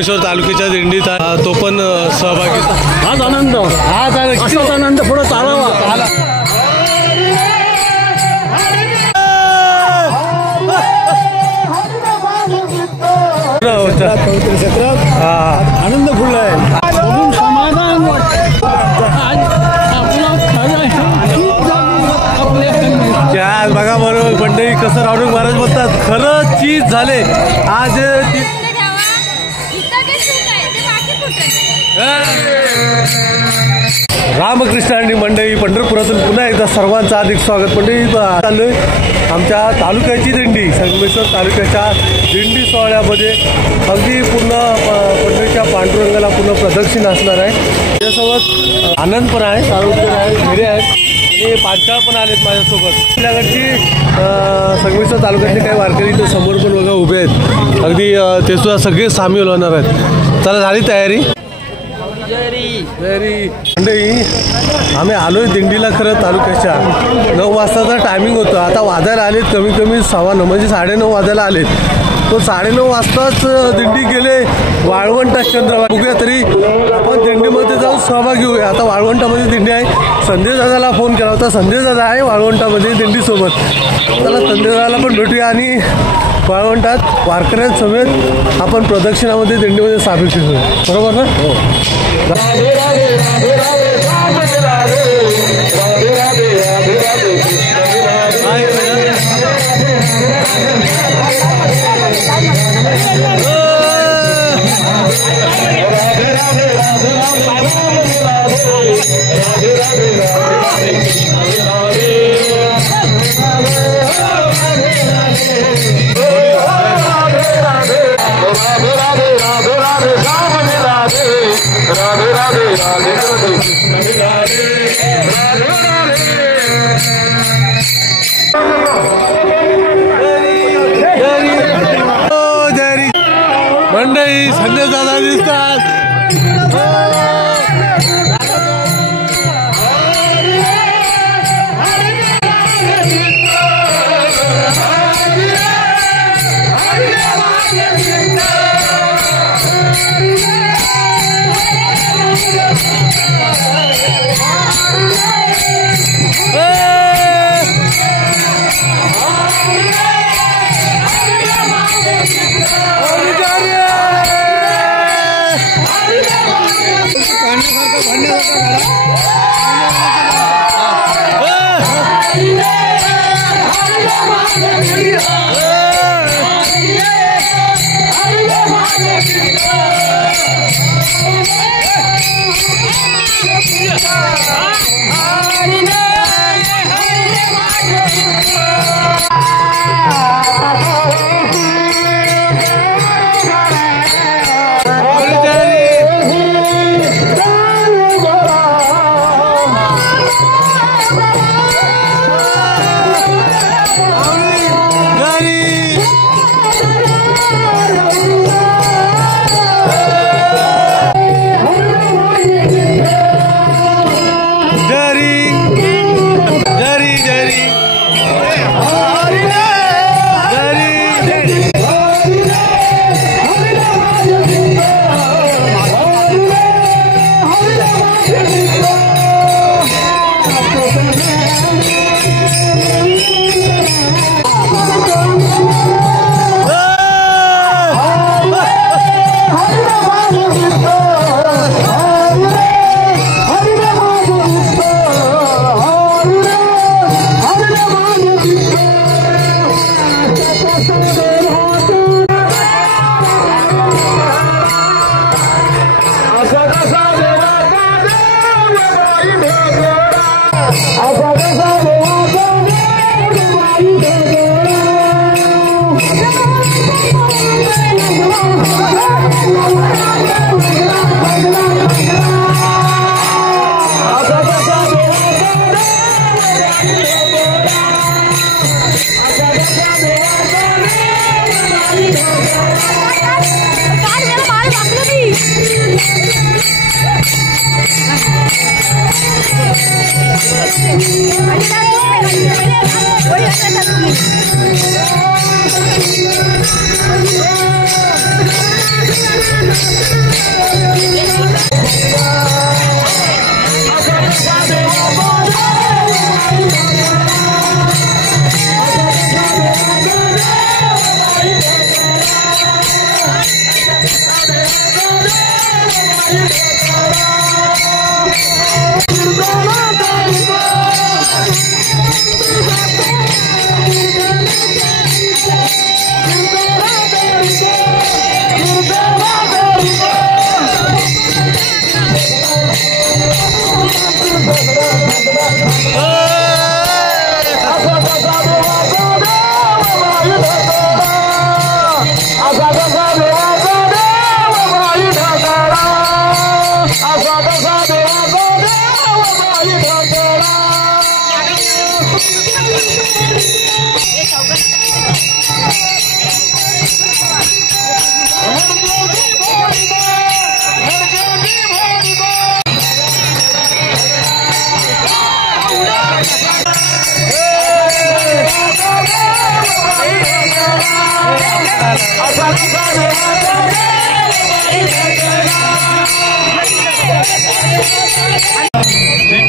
संगमेश्वर तालुक्याच्या दिंडीत तो पण सहभागी. हाच आनंद, असाच आनंद पुढे चालावा. पवित्र क्षेत्रात आनंद फुलला आहे, बघून समाधान वाटतं. आज बघा बरोबर मंडळी कसं राऊंड महाराज म्हणतात खरंच चीज झाले आज. रामकृष्ण आणि मंडळी पंढरपुरातून पुन्हा एकदा सर्वांचं अधिक स्वागत. मंडळी चाललोय आमच्या तालुक्याची दिंडी, संगमेश्वर तालुक्याच्या दिंडी सोहळ्यामध्ये अगदी पूर्ण पंढरीच्या पांडुरंगाला पूर्ण प्रदक्षिण असणार आहे. त्यासोबत आनंद पण आहे, सारोग्य आहे, घेरे आहेत आणि पांचाळ पण आलेत माझ्यासोबत. आपल्याकडची संगमेश्वर तालुक्यातले काही वारकरी इथे समोर पण बघा उभे आहेत, अगदी ते सुद्धा सगळे सामील होणार आहेत. चला झाली तयारी. मंडळी आम्ही आलोय दिंडीला. खरं तालुक्याच्या 9 वाजताचा टायमिंग होतं, आता वाजायला आलेत कमी कमी 9:15 म्हणजे 9:30 वाजायला आलेत. तो 9:30 वाजताच दिंडी गेले वाळवंटात चंद्रभागा. बघूया तरी आपण दिंडीमध्ये जाऊन सहभागी होऊया. आता वाळवंटामध्ये दिंडी आहे. संजय दादाला फोन केला होता, संजय दादा आहे वाळवंटामध्ये दिंडीसोबत. त्याला संजय दादाला पण भेटूया आणि वाळवंटात वारकऱ्यांसमेत आपण प्रदक्षिणामध्ये दिंडीमध्ये सामील करूया. बरोबर ना? हो. मंडळी संजय दादा दिसतात. Thank you.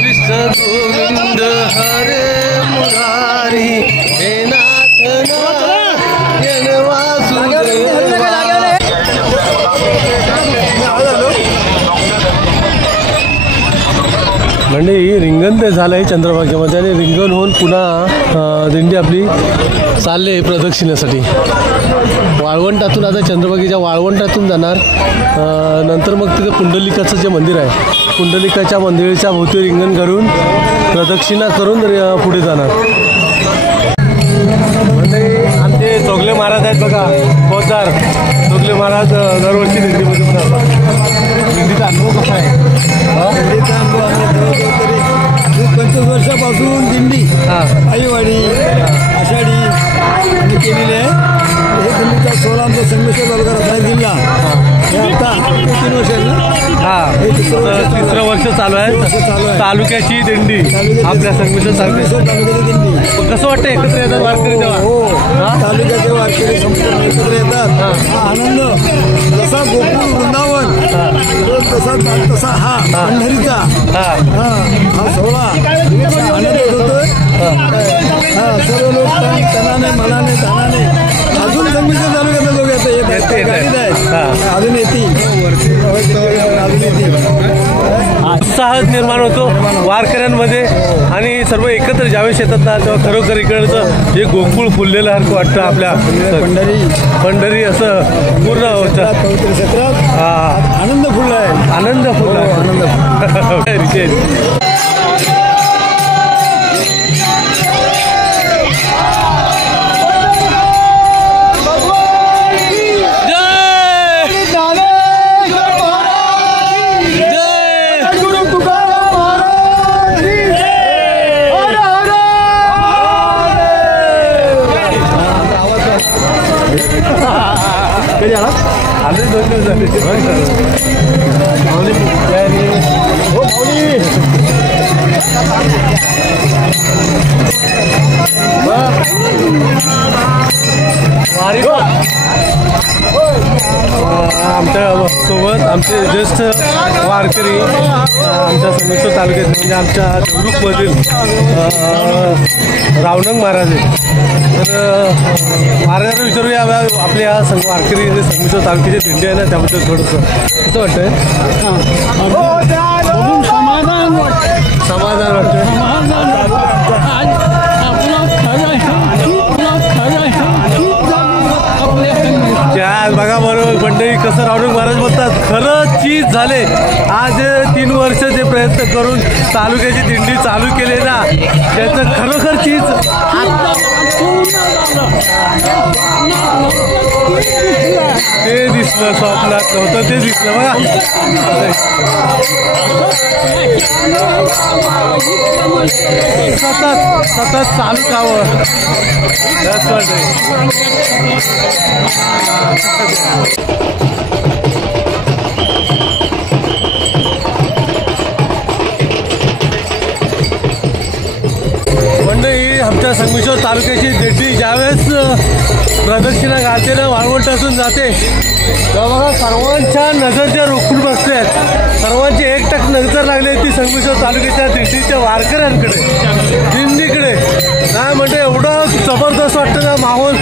कृष्ण गोविंद हरे मुरारी हे नाथ नारायण वासुदेव। म्हणजे ही रिंगण ते झालं आहे चंद्रभागेमध्ये आणि रिंगण होऊन पुन्हा दिंडी आपली चालले आहे प्रदक्षिणेसाठी वाळवंटातून. आता चंद्रभागेच्या वाळवंटातून जाणार, नंतर मग तिथे पुंडलिकाचं जे मंदिर आहे पुंडलिकाच्या मंदिराच्या भोवती रिंगण करून प्रदक्षिणा करून पुढे जाणार. म्हणजे आमचे चोगले महाराज आहेत बघा, पोतदार चोगले महाराज दरवर्षी दिंडीमध्ये पण असतात. दिंडीचा अनुभव कसा आहे? दिंडीचा अनुभव आम्ही तरी 25 वर्षापासून दिंडी आईवाडी आषाढी आम्ही केलेली आहे. हे दिंडीचा 16 आमचा संगमेश्वर तालुका रत्नागिरी जिल्हा हे आता 3 वर्ष आहे ना. हे तिसरं वर्ष चालू आहे तालुक्याची दिंडी आपल्या संगमेश्वर तालुक्याची दिंडी. कसं वाटतं एकत्र येतात वारकरी तेव्हा? हो, तालुक्याचे वारकरी संपूर्ण एकत्र येतात. हा आनंद जसा गोकुळ वृंदावन तसा हा पंढरीचा हा सोहळा आनंद होतोय. सर्व लोक तनाने मनाने धनाने अजून संगमेश्वर तालुक्यातले लोक येतात अजून येतील. उत्साह निर्माण होतो वारकऱ्यांमध्ये आणि सर्व एकत्र ज्यावेळेस येतात ना तेव्हा खरोखर इकडचं हे गोकुळ फुललेलं सारखं वाटतं. आपल्या पंढरी असं पूर्ण पवित्र क्षेत्रात आनंद फुलला आहे. आनंद फुलला आमच्या सोबत आमचे ज्येष्ठ वारकरी आमच्या संगमेश्वर तालुक्यात म्हणजे आमच्या देवरुखमधील रावणंग महाराज आहेत. तर महाराजांना विचारूया आपल्या वारकरी संगमेश्वर तालुक्याची दिंडी आहे ना त्याबद्दल थोडंसं कसं वाटतंय? समाधान वाटतं. समाधान वाटतं. बघा बरोबर मंडळी कसं रावणंग महाराज बोलतात, खरं चीज झाले. आज 3 वर्ष जे प्रयत्न करून तालुक्याची दिंडी चालू केली ना त्याचं खरोखर चीज ते दिसलं, स्वप्नात नव्हतं ते दिसलं बघा. सतत सतत चालू राहावं असं वाटतंय. मंडळी आमच्या संगमेश्वर तालुक्याची दिंडी ज्यावेळेस प्रदक्षिणा घालते ना वाळवंटातून जाते तेव्हा बघा सर्वांच्या नजर रोखून बसले आहेत. सर्वांची एकटक नजर लागली ती संगमेश्वर तालुक्याच्या दिंडीच्या वारकऱ्यांकडे दिंडीकडे. नाही म्हणजे एवढं जबरदस्त वाटतं ना माहोल.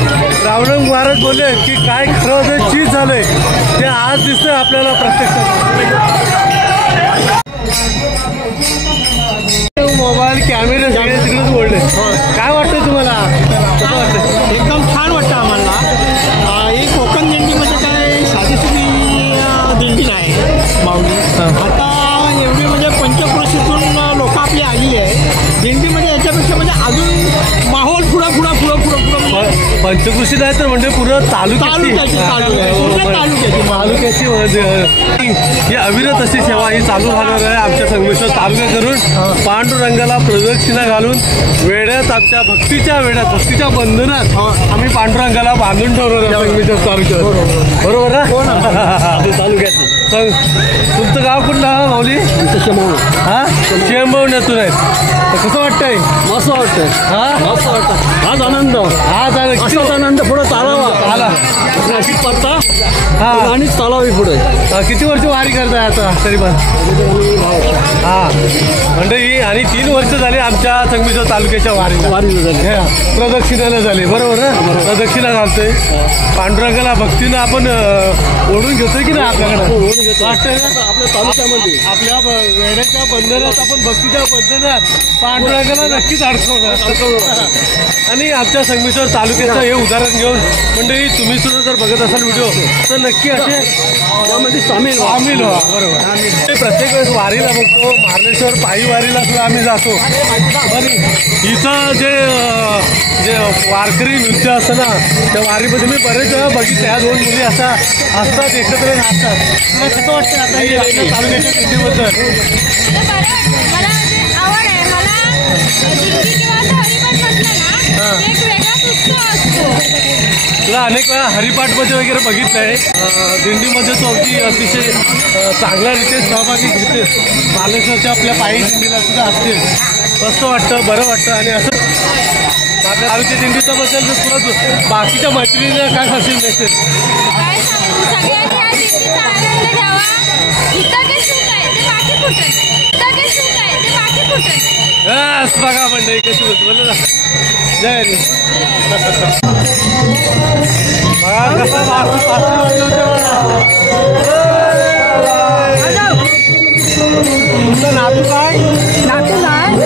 रावणंग महाराज बोलले की काय खरं जे चीज झालंय ते आज दिसतंय आपल्याला प्रत्यक्षात. मोबाईल कॅमेरे सगळे तिकडेच ओढले. काय वाटतं तुम्हाला? कसं वाटतं? एकदम छान वाटतं आम्हाला. ही कोकण दिंडीमध्ये काय साधीसुधी दिंडी नाही माऊली. आता एवढी म्हणजे पंचक्रोशीतून पंचकृषी नाही तर म्हणजे पूर्ण तालुक्याची ही अविरत अशी सेवा ही चालू राहणार आहे आमच्या संगमेश्वर तालुक्याकडून. पांडुरंगाला प्रदक्षिणा घालून वेड्यात आमच्या भक्तीच्या बंधनात आम्ही पांडुरंगाला बांधून ठेवणार आहे संगमेश्वर तालुक्यात. बरोबर ना? तालुक्यात तुमचं गाव कुठलं माऊली? हा शेंबवण्यातून आहेत. कसं वाटतंय? मस्त वाटतंय. मस्त वाटतं. आज आनंद पुढे चालावा आला नाशिक पत्ता आणि चालावी पुढे. किती वर्ष वारी करताय आता तरी पण? मंडळी आणि 3 वर्ष झाली आमच्या संगमेश्वर तालुक्याच्या वारीला झाली, प्रदक्षिणाला झाली. बरोबर ना? प्रदक्षिणा घालतोय पांडुरंगाला भक्तीनं आपण ओढून घेतोय की नाही आपल्याकडे वाटतंय ना? आपल्या तालुक्यामध्ये आपल्या वेड्याच्या बंधनात आपण भक्तीच्या बंधनात पांडुरंगाला नक्कीच अडकवणार. आणि आमच्या संगमेश्वर तालुक्याचं हे उदाहरण घेऊन मंडळी तुम्ही सुद्धा जर बघत असाल व्हिडिओ तर नक्की असे त्यामध्ये सामील व्हा. बरोबर. प्रत्येक वेळेस वारीला बघतो, मार्लेश्वर पायी वारीला सुद्धा आम्ही जातो. आणि इथं जे वारकरी नृत्य असतं ना त्या वारीमध्ये मी बरेच वेळा बघितलं. ह्या 2 मुली असा असतात एकत्र नाचतात. तुला कसं वाटतं आता हे तालुक्याच्या दिंडीबद्दल? तुला अनेक वेळा हरिपाठमध्ये वगैरे बघितलंय. दिंडीमध्ये तो अगदी अतिशय चांगल्या रीते सहभागी घेते. मार्लेश्वरच्या आपल्या पायी दिंडीला सुद्धा असते. मस्त वाटतं, बरं वाटतं. आणि असं आपल्या तालुक्या दिंडीचं बद्दल जर तुला बाकीच्या मैत्रिणीला काय सांगशील मेसेज? बघा मंडळी कशी बोलतो ना. जय बघा तुमचं नातू काय? नातू नाही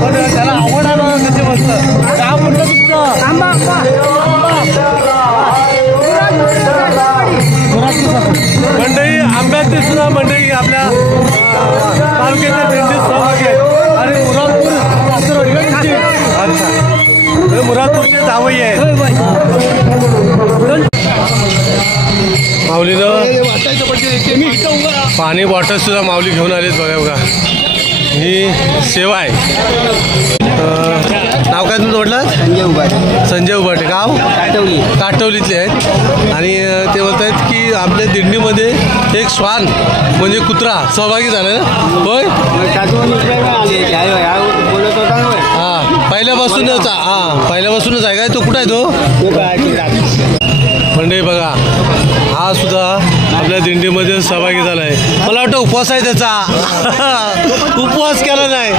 पण त्याला आवड आहे बघा कसे बसतं. काय म्हटलं तुमचं? मंडळी आंब्याचे सुद्धा मंडळी आपल्या तालुक्याच्या दिंडीत सहभागी आहेत. आणि मुरादपूर सासरवाडी. अच्छा, मुरादपूरचे जावई आहेत. माऊलीनं पाणी बॉटल सुद्धा माऊली घेऊन आलेत. बघा ही सेवा आहे. नाव काय तुमचं म्हटलं? संजय उबाटे. गाव काटवलीतले आहेत. आणि ते बोलत आहेत की आपल्या दिंडीमध्ये एक श्वान म्हणजे कुत्रा सहभागी झाला ना? होय. पहिल्यापासूनच आहे काय? तो कुठं आहे तो? म्हणजे बघा हा सुद्धा आपल्या दिंडीमध्ये सहभागी झाला आहे. मला वाटतं उपवास आहे त्याचा. उपवास केला नाही.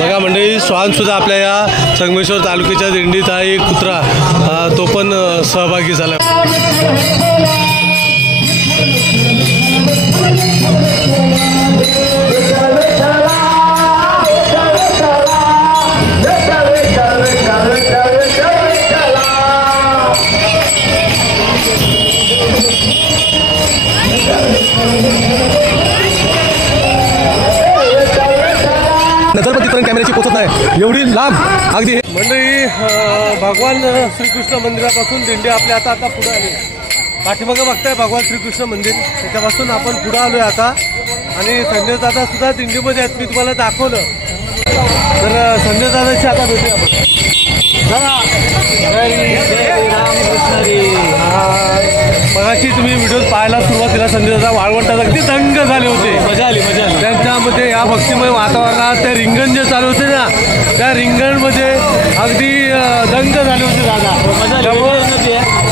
बघा मंडळी श्वान सुद्धा आपल्या या संगमेश्वर तालुक्याच्या दिंडीत हा एक कुत्रा तो पण सहभागी झाला. नजरपतीपर्यंत कॅमेऱ्याची पोचत नाही एवढी लांब अगदी. मंडळी भगवान श्रीकृष्ण मंदिरापासून दिंडी आपल्या आता पुढे आली. पाठीमागं बघताय भगवान श्रीकृष्ण मंदिर, त्याच्यापासून आपण पुढे आलोय आता. आणि संजय दादा सुद्धा दिंडीमध्ये आहेत. मी तुम्हाला दाखवलं तर संजय दादाची आता भेटूया आपण. मगाशी तुम्ही व्हिडिओ पाहायला सुरुवातीला संजय दादा वाळवंटात अगदी दंग झाले होते. मजा आली. त्यांच्यामध्ये या भक्तिमय वातावरणात ते रिंगण जे चालू होते ना त्या रिंगणमध्ये अगदी दंग झाले होते दादा. मजा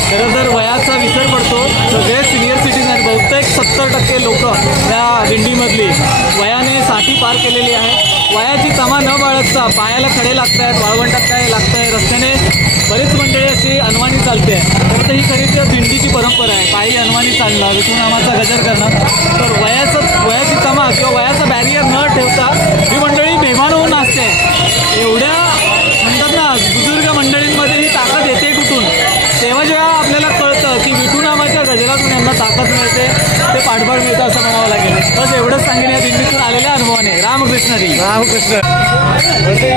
खरं तर वयाचा विसर पडतो. सगळे सिनियर सिटीजन बहुतेक 70% लोक या दिंडीमधली वयाने 60 पार केलेली आहे. वयाची तमा न बाळगता पायाला खडे लागत आहेत, वाळवंटात काय लागत आहे, रस्त्याने बरीच मंडळी अशी अनवाणी चालते. तर ही खरी तर दिंडीची परंपरा आहे. पायी अनवाणी चालणं, विठुनामाचा गजर करणं. तर वयाची तमा किंवा वयाचा बॅरियर न ठेवता ही मंडळी बेमान होऊन असते. एवढ्या म्हणतात ना बुजुर्ग मंडळींमध्ये ही ताकद येते कुठून? तेव्हा जेव्हा आपल्याला कळतं की विठुनामाच्या गजर शरीरातून यांना ताकद मिळते, ते पाठबळ मिळतं असं म्हणावं लागेल. बस एवढंच सांगेन या दिंडीतून आलेल्या अनुभवाने. रामकृष्ण हरी. रामकृष्ण. म्हणजे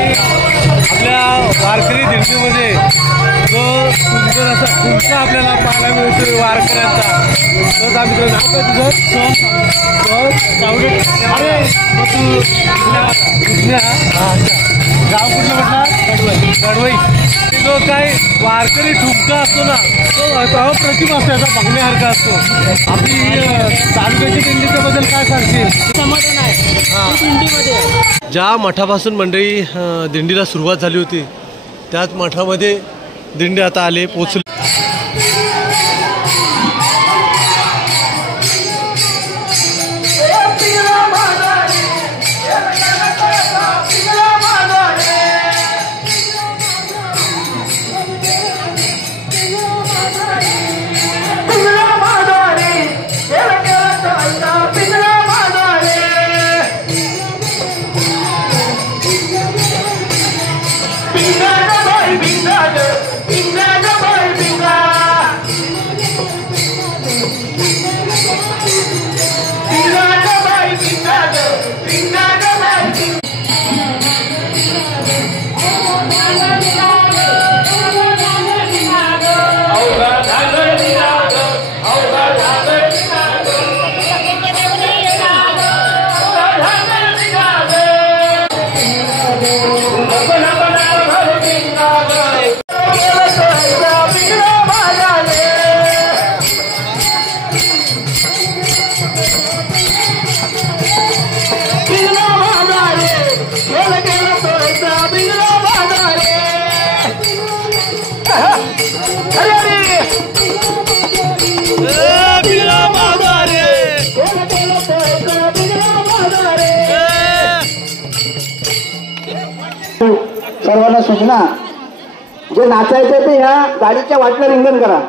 आपल्या वारकरी दिंडीमध्ये जो सुंदर असा खुर्चा आपल्याला पाहायला मिळतो वारकऱ्यांचा, तोच आम्ही तुझं नाव काय अरे मग तू कृष्णा. अच्छा, गाव कुठलं म्हटलं? गडवई. जो काय वारकरी ठुमका असतो ना, तो अप्रतिम असतो, याचा बघण्यासारखा असतो. आपली तालुक्याची दिंडीच्या बद्दल काय सांगशील? समाधान आहे दिंडीमध्ये. ज्या मठापासून मंडळी दिंडीला सुरुवात झाली होती त्याच मठामध्ये दिंडी आता आले पोचले. सर्वांना सूचना, जे नाचायचं ते ह्या गाडीच्या वाटला रिंगण करा.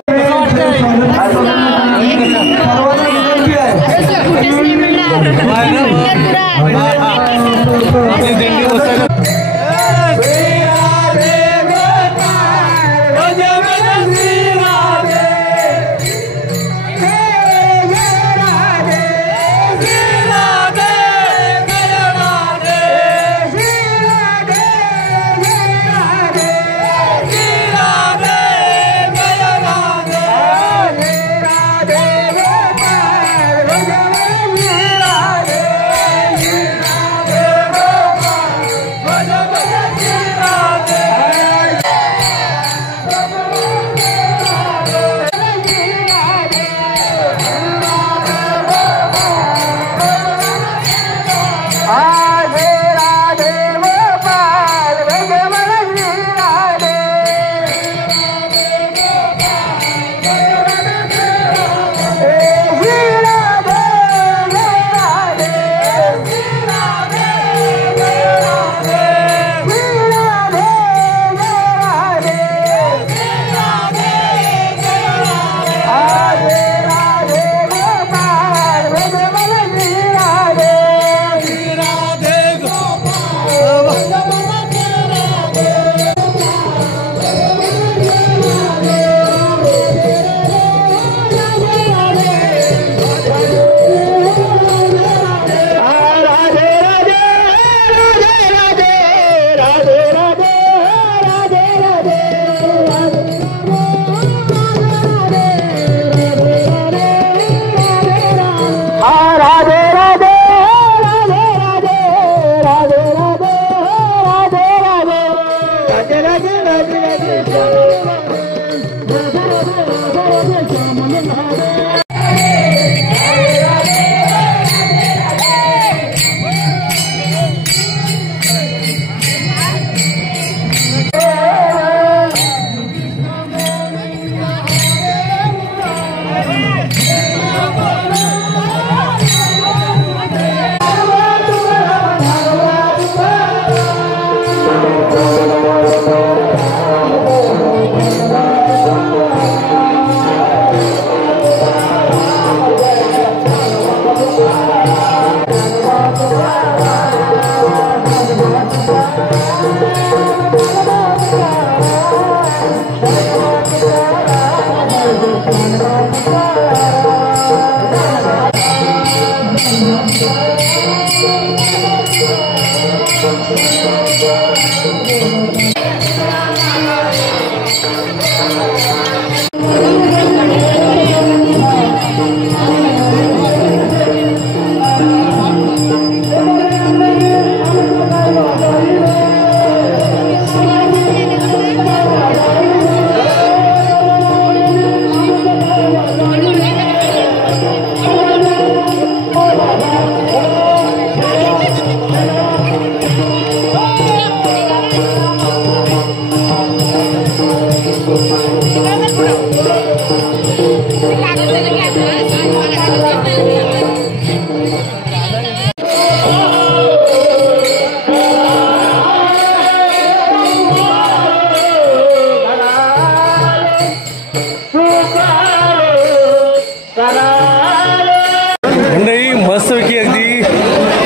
मंडळी मस्तपैकी अगदी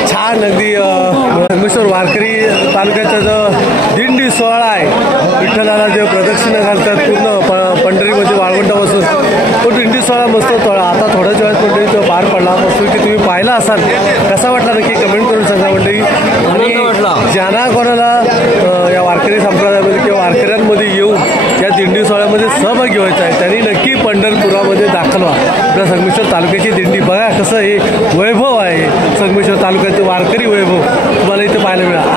छान अगदी संगमेश्वर वारकरी तालुक्याचा जो दिंडी सोहळा आहे विठ्ठलाला जे प्रदक्षिणा घालतात पूर्ण पंढरीमध्ये वाळवंटापासून तो दिंडी सोहळा मस्त सोहळा आता थोड्याच वेळात मंडळी तो पार पडला मस्तपैकी तुम्ही पाहिला असाल कसा वाटला नक्की कमेंट करून सांगा मंडळी आणि ज्यांना कोणाला या वारकरी संप्रदायामध्ये किंवा वारकऱ्यांमध्ये येऊन या दिंडी सोहळ्यामध्ये सहभागी व्हायचा आहे त्यांनी नक्की पंढरपुरामध्ये दाखल व्हा आपल्या संगमेश्वर तालुक्याची दिंडी बघा कसं हे वैभव आहे संगमेश्वर तालुक्याचे वारकरी वैभव तुम्हाला इथे पाहायला मिळालं